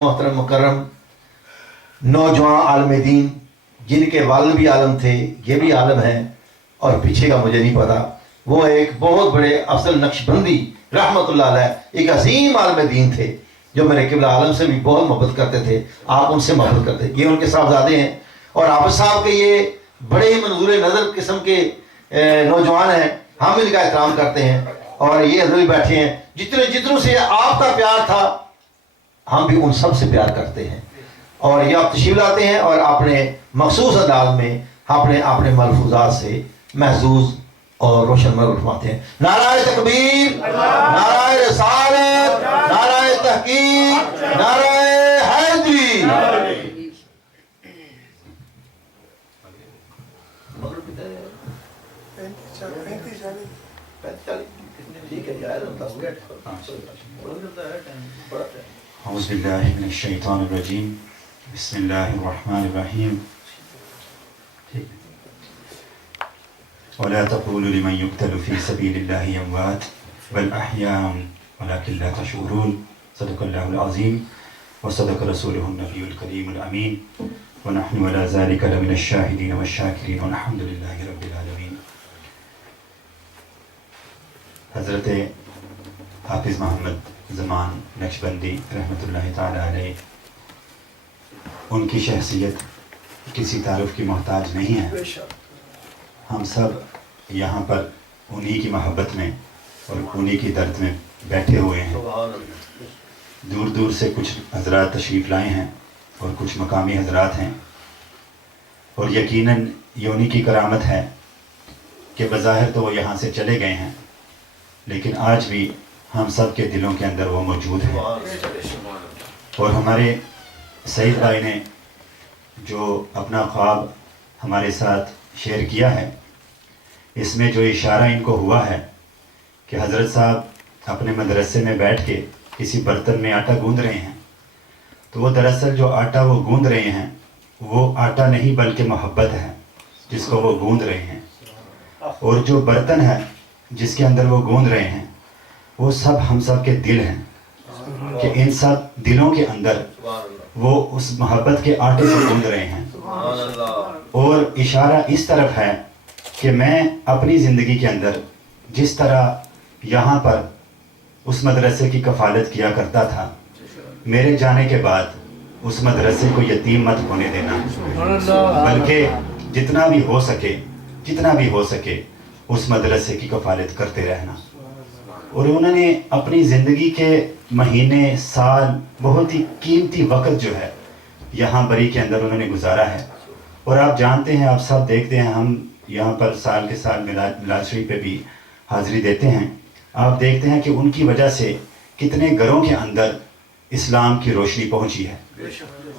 मोहतरम मुकर्रम नौजवान आलम दीन जिनके वालिद भी आलम थे, ये भी आलम हैं और पीछे का मुझे नहीं पता। वो एक बहुत बड़े अफजल नक्शबंदी रहमतुल्लाह अलैह एक अजीम आलम दीन थे जो मेरे किबला आलम से भी बहुत मोहब्बत करते थे। आप उनसे मोहब्बत करते, ये उनके साहबजादे हैं और आप साहब के ये बड़े ही मंजूर नज़र किस्म के नौजवान हैं। हम इनका एहतराम करते हैं और ये हजरत बैठे हैं। जितनों से आपका प्यार था हम भी उन सब से प्यार करते हैं और ये आप तशरीफ लाते हैं और अपने मखसूस अंदाज में अपने मलफूजात से महजूज और रोशन मर उठवाते हैं। नाराए तकबीर, नाराए रिसालत, नाराए तहकीक, नाराए हैदरी। औज़ुबिल्लाहि मिनश्शैतानिर्रजीम बिस्मिल्लाहिर्रहमानिर्रहीम। वला तक़ूलू लिमन युक़्तलू फ़ी सबीलिल्लाहि अमवात बल अहयाउन वलाकिन ला तशऊरून। सदक़ल्लाहुल अज़ीम व सदक़ रसूलुहुन नबियुल करीमुल अमीन व नहनु अला ज़ालिका लमिनश शाहिदीन वश-शाकिरीन वल्हम्दुलिल्लाहि रब्बिल आलमीन। हज़रत हाफिज़ मोहम्मद ज़मान नक्शबंदी रहमतुल्लाहि ताला अलैह, उनकी शख्सियत किसी तारुफ की मोहताज नहीं है। हम सब यहाँ पर उन्हीं की मोहब्बत में और उन्हीं की दर्द में बैठे हुए हैं। दूर दूर से कुछ हजरात तशरीफ़ लाए हैं और कुछ मकामी हजरात हैं और यकीनन ये उन्हीं की करामत है कि बज़ाहिर तो वो यहाँ से चले गए हैं लेकिन आज भी हम सब के दिलों के अंदर वो मौजूद है। और हमारे सईद भाई ने जो अपना ख्वाब हमारे साथ शेयर किया है, इसमें जो इशारा इनको हुआ है कि हज़रत साहब अपने मदरसे में बैठ के किसी बर्तन में आटा गूंद रहे हैं, तो वो दरअसल जो आटा वो गूंद रहे हैं वो आटा नहीं बल्कि मोहब्बत है जिसको वो गूंद रहे हैं। और जो बर्तन है जिसके अंदर वो गूंद रहे हैं वो सब हम सब के दिल हैं कि इन सब दिलों के अंदर वो उस मोहब्बत के आटे से गूंद रहे हैं। और इशारा इस तरफ है कि मैं अपनी ज़िंदगी के अंदर जिस तरह यहाँ पर उस मदरसे की कफ़ालत किया करता था, मेरे जाने के बाद उस मदरसे को यतीम मत होने देना, बल्कि जितना भी हो सके उस मदरसे की कफ़ालत करते रहना। और उन्होंने अपनी ज़िंदगी के महीने साल बहुत ही कीमती वक्त जो है यहाँ बरी के अंदर उन्होंने गुजारा है। और आप जानते हैं, आप सब देखते हैं, हम यहाँ पर साल के साल मिलाद शरीफ पे भी हाज़िरी देते हैं। आप देखते हैं कि उनकी वजह से कितने घरों के अंदर इस्लाम की रोशनी पहुँची है।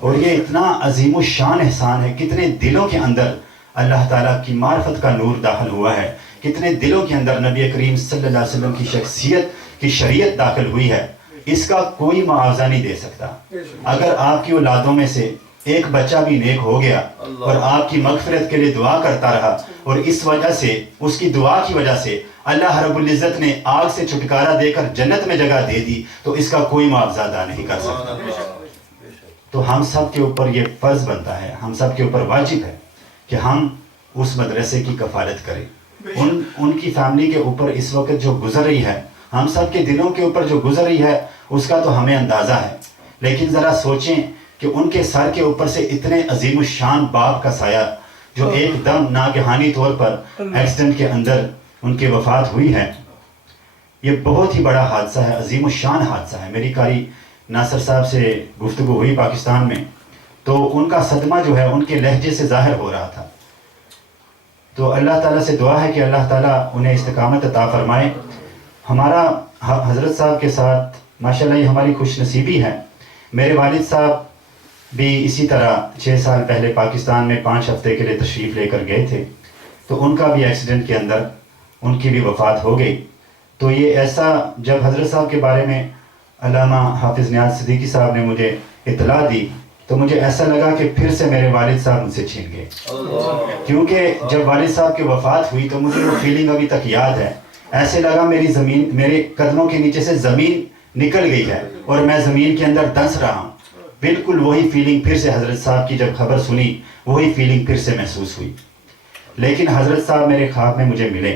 और ये इतना अजीम शान एहसान है, कितने दिलों के अंदर अल्लाह ताला की मार्फत का नूर दाखिल हुआ है, कितने दिलों के अंदर नबी करीम सल्लल्लाहु अलैहि वसल्लम की शख्सियत की शरीयत दाखिल हुई है। इसका कोई मुआवजा नहीं दे सकता। अगर आपकी औलादों में से एक बच्चा भी नेक हो गया और आपकी मगफिरत के लिए दुआ करता रहा और इस वजह से, उसकी दुआ की वजह से अल्लाह रब्बुल इज़्ज़त ने आग से छुटकारा देकर जन्नत में जगह दे दी, तो इसका कोई मुआवजा अदा नहीं कर सकता। तो हम सब के ऊपर ये फ़र्ज़ बनता है, हम सब के ऊपर वाजिब है कि हम उस मदरसे की कफ़ालत करें। उनकी फैमिली के ऊपर इस वक्त जो गुजर रही है, हम सब के दिलों के ऊपर जो गुजर रही है, उसका तो हमें अंदाज़ा है। लेकिन ज़रा सोचें कि उनके सर के ऊपर से इतने अजीम शान बाप का साया जो एकदम नागहानी तौर पर एक्सीडेंट के अंदर उनकी वफ़ात हुई है, ये बहुत ही बड़ा हादसा है, अजीम शान हादसा है। मेरी कारी नासिर साहब से गुफ्तगू हुई पाकिस्तान में, तो उनका सदमा जो है उनके लहजे से ज़ाहिर हो रहा था। तो अल्लाह ताला से दुआ है कि अल्लाह ताला उन्हें इस्तिकामत अता फरमाए। हमारा हज़रत साहब के साथ माशाल्लाह ये हमारी खुश नसीबी है। मेरे वालिद साहब भी इसी तरह 6 साल पहले पाकिस्तान में 5 हफ्ते के लिए तशरीफ़ लेकर गए थे, तो उनका भी एक्सीडेंट के अंदर उनकी भी वफ़ात हो गई। तो ये ऐसा, जब हज़रत साहब के बारे में अल्लामा हाफिज़ नियाज़ सिद्दीकी साहब ने मुझे इत्तला दी तो मुझे ऐसा लगा कि फिर से मेरे वालिद साहब मुझसे छीन गए। क्योंकि जब वालिद साहब की वफ़ात हुई तो मुझे वो फीलिंग अभी तक याद है। ऐसे लगा मेरे कदमों के नीचे से ज़मीन निकल गई है और मैं ज़मीन के अंदर धंस रहा हूँ। बिल्कुल वही फीलिंग फिर से हज़रत साहब की जब खबर सुनी, वही फीलिंग फिर से महसूस हुई। लेकिन हज़रत साहब मेरे ख्वाब में मुझे मिले,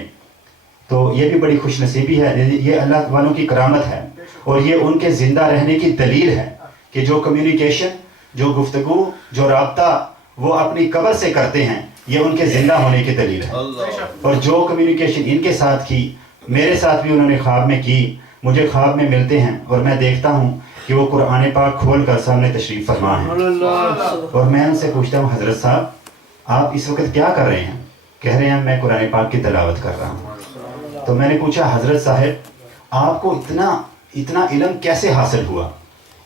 तो ये भी बड़ी खुश नसीबी है, ये अल्लाह वालों की करामत है और ये उनके ज़िंदा रहने की दलील है कि जो कम्युनिकेशन, जो गुफ्तगू, जो राब्ता वो अपनी कब्र से करते हैं, ये उनके ज़िंदा होने की दलील है। और जो कम्युनिकेशन इनके साथ की, मेरे साथ भी उन्होंने ख्वाब में की, मुझे ख्वाब में मिलते हैं और मैं देखता हूँ कि वो कुरान पाक खोल कर सामने तशरीफ़ फरमा है। और मैं उनसे पूछता हूँ, हज़रत साहब आप इस वक्त क्या कर रहे हैं? कह रहे हैं मैं कुरान पाक की तिलावत कर रहा हूँ। तो मैंने पूछा, हज़रत साहब आपको इतना इल्म कैसे हासिल हुआ?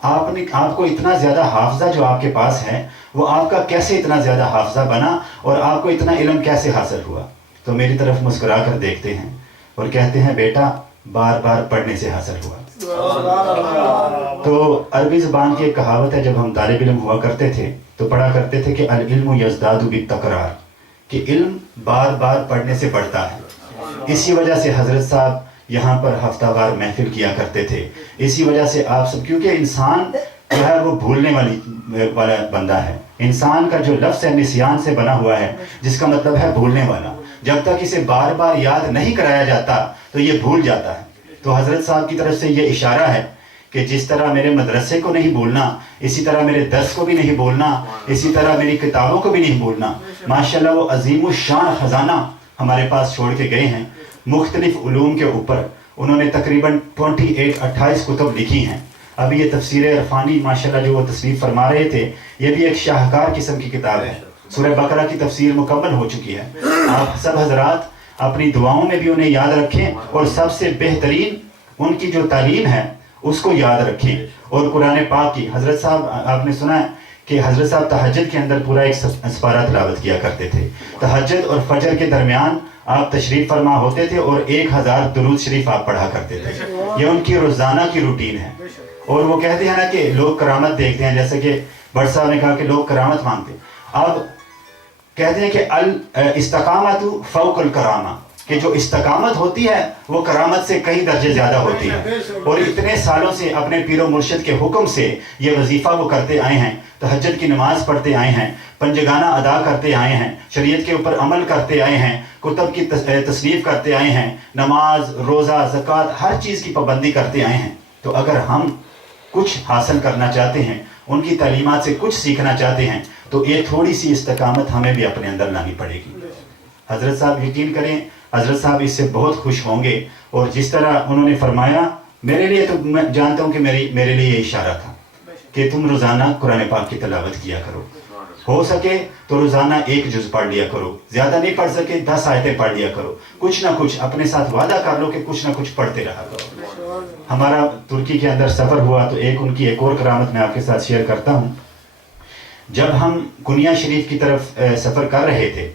आपको इतना ज़्यादा हाफजा जो आपके पास है वो आपका कैसे इतना ज़्यादा हाफजा बना और आपको इतना इल्म कैसे हासिल हुआ? तो मेरी तरफ मुस्कुरा कर देखते हैं और कहते हैं, बेटा बार बार पढ़ने से हासिल हुआ। तो अरबी ज़बान की एक कहावत है, जब हम तालिब इल्म हुआ करते थे तो पढ़ा करते थे कि अल इल्मु यज़दादु बित्तकरार, कि इल्म बार बार पढ़ने से बढ़ता है। इसी वजह से हज़रत साहब यहाँ पर हफ्तावार महफिल किया करते थे। इसी वजह से आप सब, क्योंकि इंसान जो है वो भूलने वाला बंदा है। इंसान का जो लफ्ज़ है निस्यान से बना हुआ है, जिसका मतलब है भूलने वाला। जब तक इसे बार बार याद नहीं कराया जाता तो ये भूल जाता है। तो हज़रत साहब की तरफ से ये इशारा है कि जिस तरह मेरे मदरसे को नहीं भूलना, इसी तरह मेरे दर्स को भी नहीं भूलना, इसी तरह मेरी किताबों को भी नहीं भूलना। माशाल्लाह वो अजीम शान ख़जाना हमारे पास छोड़ के गए हैं। मुख्तलिफ उलूम के ऊपर उन्होंने तकरीबन 28 कुतुब लिखी हैं। अभी ये तफसीर इरफानी माशाल्लाह जो वो तस्नीफ़ फरमा रहे थे, ये भी एक शाहकार किस्म की किताब है। सूरह बकरा की तफसीर मुकम्मल हो चुकी है। आप सब हजरात अपनी दुआओं में भी उन्हें याद रखें और सबसे बेहतरीन उनकी जो तालीम है उसको याद रखें। और कुरान पाक की, हज़रत साहब आपने सुना है कि हज़रत साहब तहज्जुद के अंदर पूरा एक सपारा तिलावत किया करते थे। तहज्जुद और फजर के दरमियान आप तशरीफ़ फरमा होते थे और 1000 दुरूद शरीफ आप पढ़ा करते थे। ये उनकी रोज़ाना की रूटीन है। और वो कहते हैं ना कि लोग करामत देखते हैं, जैसे कि भट्ट साहब ने कहा कि लोग करामत मांगते हैं। अब कहते हैं कि अल इस्तकामतु फौकल करामा, कि जो इस्तकामत होती है वो करामत से कई दर्जे ज़्यादा होती है। और इतने सालों से अपने पीरो मुर्शिद के हुक्म से ये वजीफ़ा वो करते आए हैं, तहज्जुद की नमाज़ पढ़ते आए हैं, पंजगाना अदा करते आए हैं, शरीयत के ऊपर अमल करते आए हैं, कुतुब की तसनीफ़ करते आए हैं, नमाज, रोज़ा, ज़कात, हर चीज़ की पाबंदी करते आए हैं। तो अगर हम कुछ हासिल करना चाहते हैं, उनकी तालीमात से कुछ सीखना चाहते हैं, तो ये थोड़ी सी इस्तकामत हमें भी अपने अंदर लानी पड़ेगी। हज़रत साहब यकीन करें, हज़रत साहब इससे बहुत खुश होंगे। और जिस तरह उन्होंने फरमाया, मेरे लिए तो मैं जानता हूँ कि मेरे लिए ये इशारा था कि तुम रोज़ाना कुरान पाक की तिलावत किया करो, हो सके तो रोज़ाना 1 जुज़ पढ़ लिया करो, ज़्यादा नहीं पढ़ सके 10 आयतें पढ़ लिया करो, कुछ ना कुछ अपने साथ वादा कर लो कि कुछ ना कुछ पढ़ते रहा करो। हमारा तुर्की के अंदर सफ़र हुआ तो उनकी एक और करामत मैं आपके साथ शेयर करता हूँ। जब हम कुनिया शरीफ की तरफ सफ़र कर रहे थे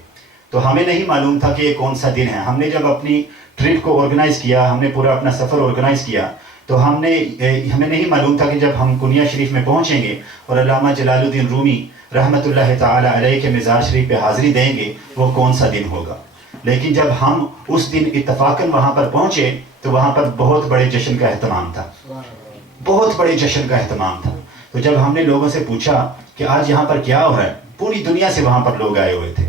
तो हमें नहीं मालूम था कि ये कौन सा दिन है। हमने जब अपनी ट्रिप को ऑर्गेनाइज़ किया, हमने पूरा अपना सफ़र ऑर्गेनाइज़ किया, तो हमें नहीं मालूम था कि जब हम कुनिया शरीफ में पहुँचेंगे और अल्लामा जलालुद्दीन रूमी रहमतुल्लाह ताला अलैह के मज़ार शरीफ पे हाज़िरी देंगे, वो कौन सा दिन होगा। लेकिन जब हम उस दिन इत्तफ़ाक़न वहाँ पर पहुँचे तो वहाँ पर बहुत बड़े जश्न का एहतमाम था, बहुत बड़े जश्न का एहतमाम था। तो जब हमने लोगों से पूछा कि आज यहाँ पर क्या हो रहा है, पूरी दुनिया से वहाँ पर लोग आए हुए थे,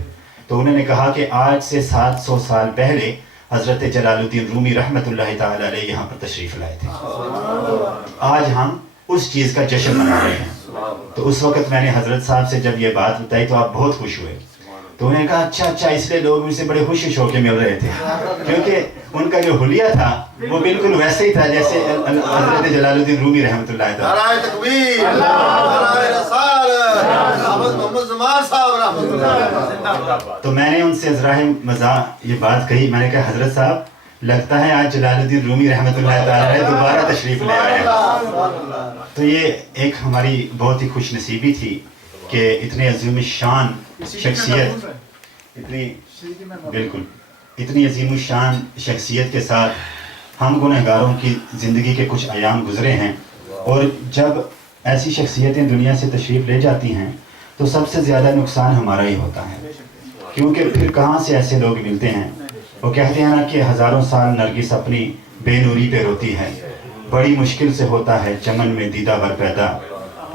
तो उन्होंने कहा कि आज से 700 साल पहले हज़रत जलालुद्दीन रूमी रहमतुल्लाह ताला अलैह यहाँ पर तशरीफ़ लाए थे। आज हम उस चीज़ का जश्न मना रहे हैं। तो उस वक़्त मैंने हज़रत साहब से जब ये बात बताई तो आप बहुत खुश हुए। तो उन्होंने कहा अच्छा, इसलिए लोग मुझसे बड़े खुश होकर मिल रहे थे, क्योंकि उनका जो हुलिया था वो बिल्कुल वैसे ही था जैसे हज़रत जलालुद्दीन रूमी रहमतुल्लाह ताला। तो मैंने उनसे ज़राए मज़ाक ये बात कही, मैंने कहा हज़रत साहब लगता है आज जलालुद्दीन रूमी रहमतुल्लाह ताला दोबारा तशरीफ़ ले आए हैं। तो ये एक हमारी बहुत ही खुश नसीबी थी कि इतने अज़ीम शान शख्सियत, इतनी अज़ीम शान शख्सियत के साथ हम गुनहगारों की ज़िंदगी के कुछ अयाम गुज़रे हैं। और जब ऐसी शख्सियतें दुनिया से तशरीफ़ ले जाती हैं तो सबसे ज़्यादा नुकसान हमारा ही होता है, क्योंकि फिर कहाँ से ऐसे लोग मिलते हैं। वो कहते हैं ना कि हज़ारों साल नरगिस अपनी बेनूरी पे रोती है, बड़ी मुश्किल से होता है चमन में दीदा बर पैदा,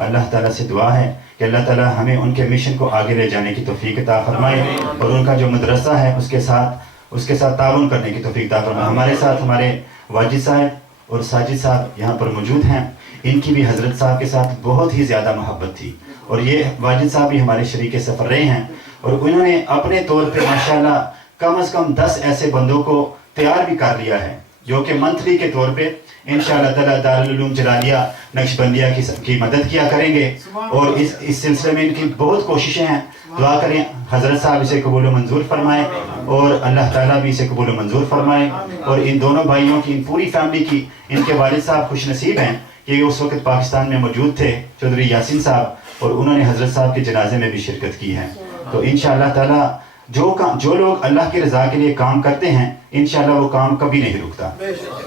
اللہ تعالیٰ سے دعا ہے کہ اللہ تعالیٰ ہمیں ان کے مشن کو آگے لے جانے کی توفیق عطا فرمائے اور ان کا جو مدرسہ ہے اس کے ساتھ تعاون کرنے کی توفیق عطا فرمائے. ہمارے ساتھ ہمارے واجد صاحب اور ساجد صاحب یہاں پر موجود ہیں. ان کی بھی حضرت صاحب کے ساتھ بہت ہی زیادہ محبت تھی اور یہ واجد صاحب بھی ہمارے شریک سفر رہے ہیں اور انہوں نے اپنے طور پہ ماشاءاللہ کم از کم 10 ایسے بندوں کو تیار بھی کر لیا ہے جو کہ منتھلی کے طور پہ انشاءاللہ تعالیٰ دارالعلوم جلالیہ نقشبندیہ کی مدد کیا کریں گے اور اس سلسلے میں ان کی بہت کوششیں ہیں. دعا کریں حضرت صاحب اسے قبول و منظور فرمائے اور اللہ تعالیٰ بھی اسے قبول و منظور فرمائے اور ان دونوں بھائیوں کی ان پوری فیملی کی. ان کے والد صاحب خوش نصیب ہیں کہ یہ اس وقت پاکستان میں موجود تھے, چودھری یاسین صاحب, اور انہوں نے حضرت صاحب کے جنازے میں بھی شرکت کی ہے. تو انشاءاللہ تعالیٰ جو لوگ اللہ کی رضا کے لیے کام کرتے ہیں انشاءاللہ وہ کام کبھی نہیں رکتا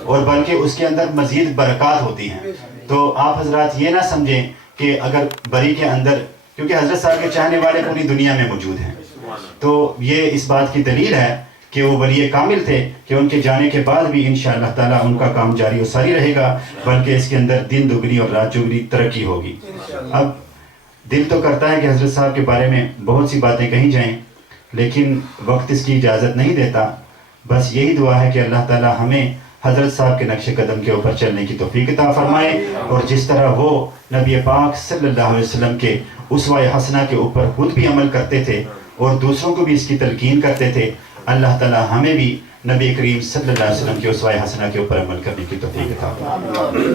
اور بلکہ اس کے اندر مزید برکات ہوتی ہیں. تو آپ حضرات یہ نہ سمجھیں کہ اگر بری کے اندر, کیونکہ حضرت صاحب کے چاہنے والے پوری دنیا میں موجود ہیں, تو یہ اس بات کی دلیل ہے کہ وہ ولی کامل تھے کہ ان کے جانے کے بعد بھی انشاءاللہ تعالیٰ ان کا کام جاری و ساری رہے گا, بلکہ اس کے اندر دن دگنی اور رات چگنی ترقی ہوگی. اب دل تو کرتا ہے کہ حضرت صاحب کے بارے میں بہت سی باتیں کہیں جائیں, لیکن وقت اس کی اجازت نہیں دیتا. بس یہی دعا ہے کہ اللہ تعالیٰ ہمیں حضرت صاحب کے نقش قدم کے اوپر چلنے کی توفیق عطا فرمائے اور جس طرح وہ نبی پاک صلی اللہ علیہ وسلم کے اسوہ حسنہ کے اوپر خود بھی عمل کرتے تھے اور دوسروں کو بھی اس کی تلقین کرتے تھے, اللہ تعالیٰ ہمیں بھی نبی کریم صلی اللہ علیہ وسلم کے اسوہ حسنہ کے اوپر عمل کرنے کی توفیق عطا فرمائے.